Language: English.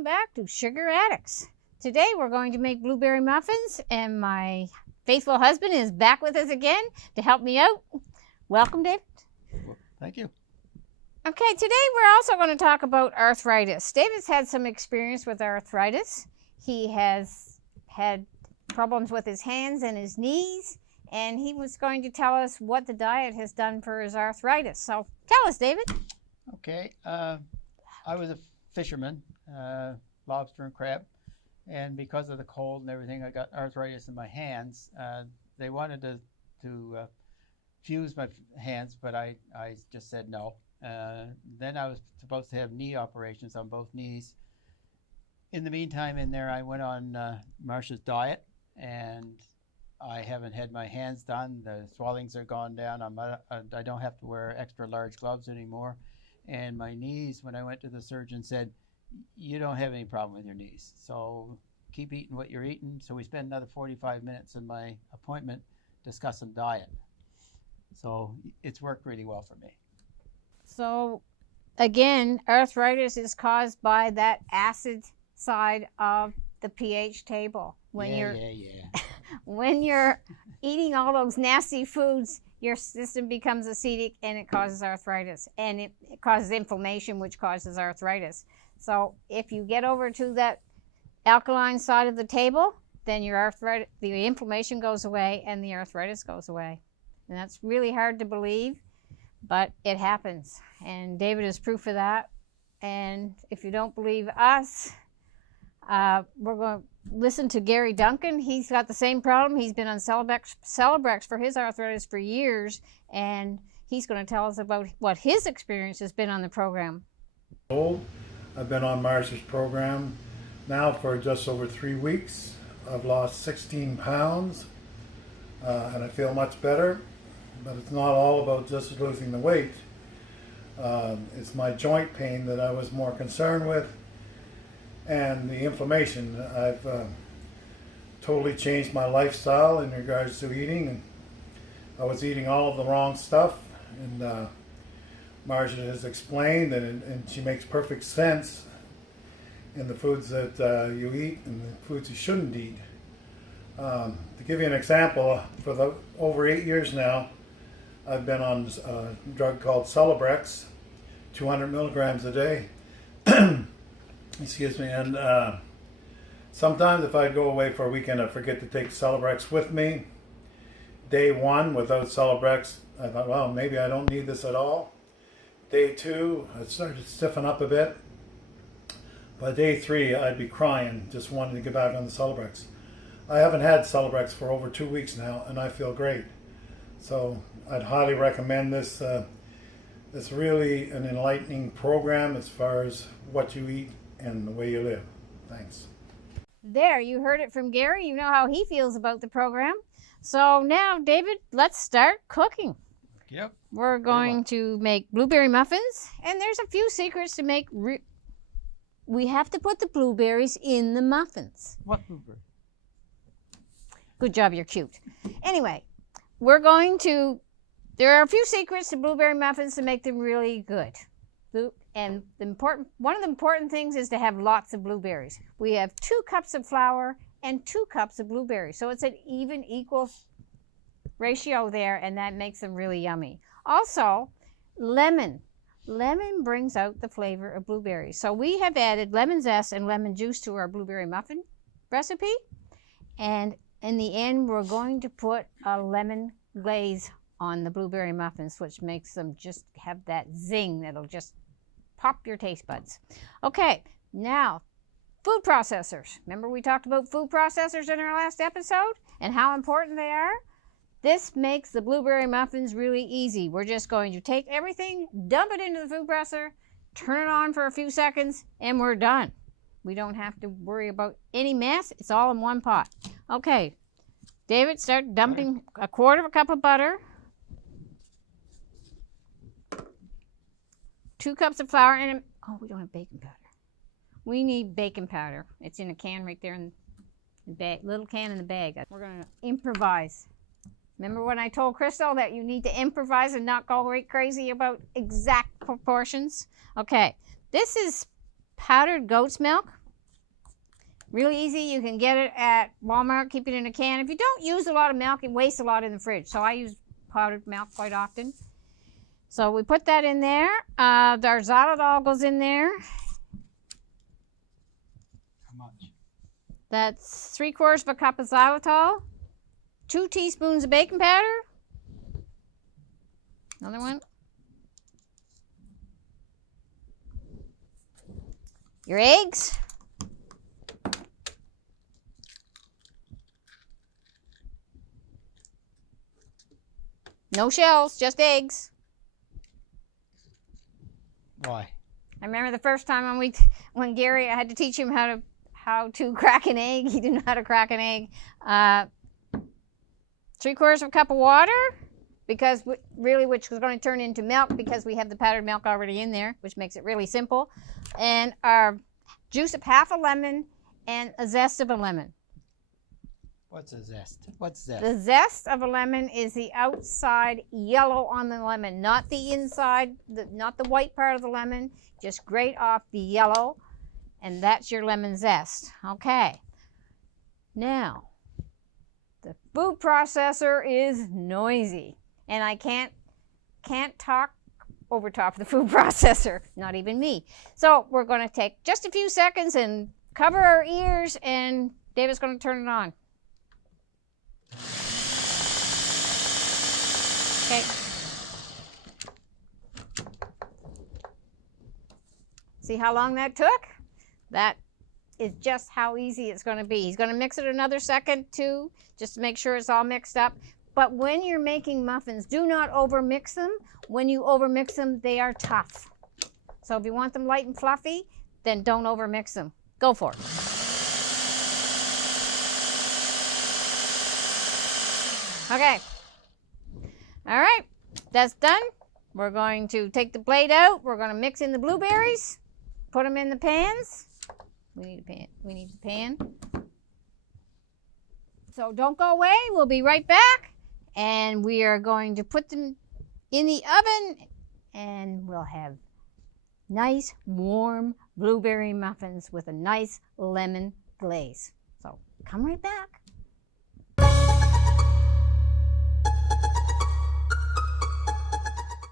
welcome back to Sugar Addicts. Today we're going to make blueberry muffins, and my faithful husband is back with us again to help me out. Welcome, David. Well, thank you. Okay, today we're also going to talk about arthritis. David's had some experience with arthritis. He has had problems with his hands and his knees, and he was going to tell us what the diet has done for his arthritis. So tell us, David. Okay, I was a fisherman, lobster and crab, and because of the cold and everything, I got arthritis in my hands. They wanted to fuse my hands, but I just said no. Then I was supposed to have knee operations on both knees. In the meantime, in there, I went on Marsha's diet, and I haven't had my hands done. The swellings are gone down. I don't have to wear extra large gloves anymore. And my knees, when I went to the surgeon, said, you don't have any problem with your knees, so keep eating what you're eating. So we spent another 45 minutes in my appointment discussing diet. So it's worked really well for me. So again, arthritis is caused by that acid side of the pH table. When when you're eating all those nasty foods, your system becomes acidic and it causes arthritis, and it causes inflammation, which causes arthritis. So if you get over to that alkaline side of the table, then your arthritis, the inflammation goes away and the arthritis goes away. And that's really hard to believe, but it happens. And David is proof of that. And if you don't believe us, we're going to listen to Gary Duncan. He's got the same problem. He's been on Celebrex for his arthritis for years, and he's going to tell us about what his experience has been on the program. I've been on Marsha's program now for just over 3 weeks. I've lost 16 pounds, and I feel much better, but it's not all about just losing the weight. It's my joint pain that I was more concerned with, and the inflammation. I've totally changed my lifestyle in regards to eating, and I was eating all of the wrong stuff, and Marsha has explained, and she makes perfect sense in the foods that you eat and the foods you shouldn't eat. To give you an example, for over 8 years now, I've been on a drug called Celebrex, 200 milligrams a day. Excuse me, and sometimes if I go away for a weekend, I forget to take Celebrex with me. Day one, without Celebrex, I thought, well, maybe I don't need this at all. Day two, I started to stiffen up a bit. By day three, I'd be crying, just wanting to get back on the Celebrex. I haven't had Celebrex for over 2 weeks now, and I feel great. So I'd highly recommend this. It's really an enlightening program as far as what you eat and the way you live. Thanks. There, you heard it from Gary. You know how he feels about the program. So now, David, let's start cooking. Yep. We're going to make blueberry muffins, and there's a few secrets to make. We have to put the blueberries in the muffins. What blueberry? Good job, you're cute. Anyway, there are a few secrets to blueberry muffins to make them really good. And one of the important things is to have lots of blueberries. We have 2 cups of flour and 2 cups of blueberries. So it's an even, equal ratio there, and that makes them really yummy. Also, lemon. Lemon brings out the flavor of blueberries. So we have added lemon zest and lemon juice to our blueberry muffin recipe. And in the end, we're going to put a lemon glaze on the blueberry muffins, which makes them just have that zing that'll just pop your taste buds. Okay, now, food processors. Remember we talked about food processors in our last episode and how important they are? This makes the blueberry muffins really easy. We're just going to take everything, dump it into the food processor, turn it on for a few seconds, and we're done. We don't have to worry about any mess. It's all in one pot. Okay, David, start dumping a 1/4 cup of butter, 2 cups of flour, and we don't have baking powder. We need baking powder. It's in a can right there in the bag, little can in the bag. We're going to improvise. Remember when I told Crystal that you need to improvise and not go right crazy about exact proportions? Okay, this is powdered goat's milk. Really easy. You can get it at Walmart. Keep it in a can. If you don't use a lot of milk, it wastes a lot in the fridge. So I use powdered milk quite often. So we put that in there. Our xylitol goes in there. How much? That's 3/4 cup of xylitol. 2 teaspoons of baking powder. Another one. Your eggs. No shells, just eggs. Why? I remember the first time when Gary, I had to teach him how to crack an egg. He didn't know how to crack an egg. 3/4 cup of water, because which was going to turn into milk because we have the powdered milk already in there, which makes it really simple. And our juice of half a lemon and a zest of a lemon. What's a zest? What's zest? The zest of a lemon is the outside yellow on the lemon, not the inside, not the white part of the lemon. Just grate off the yellow, and that's your lemon zest. Okay. Now, the food processor is noisy, and I can't talk over top of the food processor, not even me. So we're going to take just a few seconds and cover our ears, and David's going to turn it on. Okay. See how long that took? That is just how easy it's going to be. He's going to mix it another second too, just to make sure it's all mixed up. But when you're making muffins, do not overmix them. When you overmix them, they are tough. So if you want them light and fluffy, then don't overmix them. Go for it. Okay. All right, that's done. We're going to take the plate out. We're going to mix in the blueberries, put them in the pans. We need a pan. We need the pan. So don't go away. We'll be right back. And we are going to put them in the oven, and we'll have nice, warm blueberry muffins with a nice lemon glaze. So come right back.